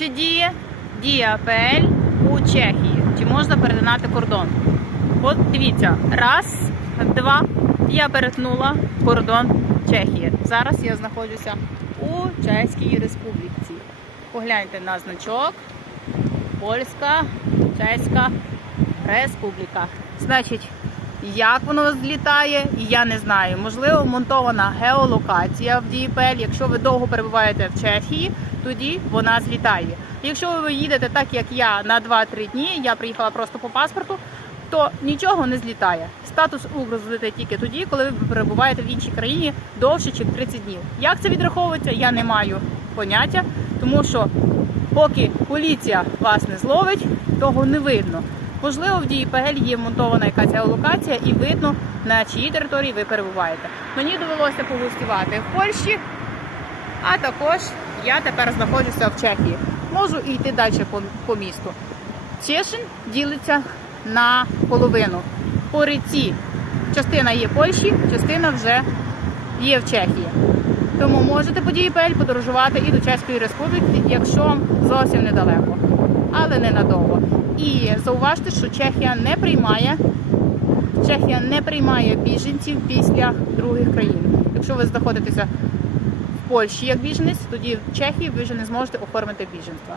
Чи діє дія АПЛ у Чехії? Чи можна перетинати кордон? От дивіться, раз, два. Я перетнула кордон Чехії. Зараз я знаходжуся у Чеській Республіці. Погляньте на значок. Польська, Чеська Республіка. Значить, як воно злітає, я не знаю. Можливо, монтована геолокація в DPL. Якщо ви довго перебуваєте в Чехії, тоді вона злітає. Якщо ви їдете так, як я, на 2-3 дні, я приїхала просто по паспорту, то нічого не злітає. Статус УГРУ злітає тільки тоді, коли ви перебуваєте в іншій країні довше, ніж 30 днів. Як це відраховується, я не маю поняття, тому що поки поліція вас не зловить, того не видно. Можливо, в ДІПГЛ є монтована якась геолокація і видно, на чиїй території ви перебуваєте. Мені довелося погостювати в Польщі, а також я тепер знаходжуся в Чехії. Можу і йти далі по, по місту. Чешин ділиться на половину. По ріці частина є Польщі, частина вже є в Чехії. Тому можете по ДІПЛ подорожувати і до Чеської Республіки, якщо вам зовсім недалеко, але ненадовго. І зауважте, що Чехія не приймає Чехія не приймає біженців після других країн. Якщо ви знаходитеся в Польщі як біженець, тоді в Чехії ви вже не зможете оформити біженства.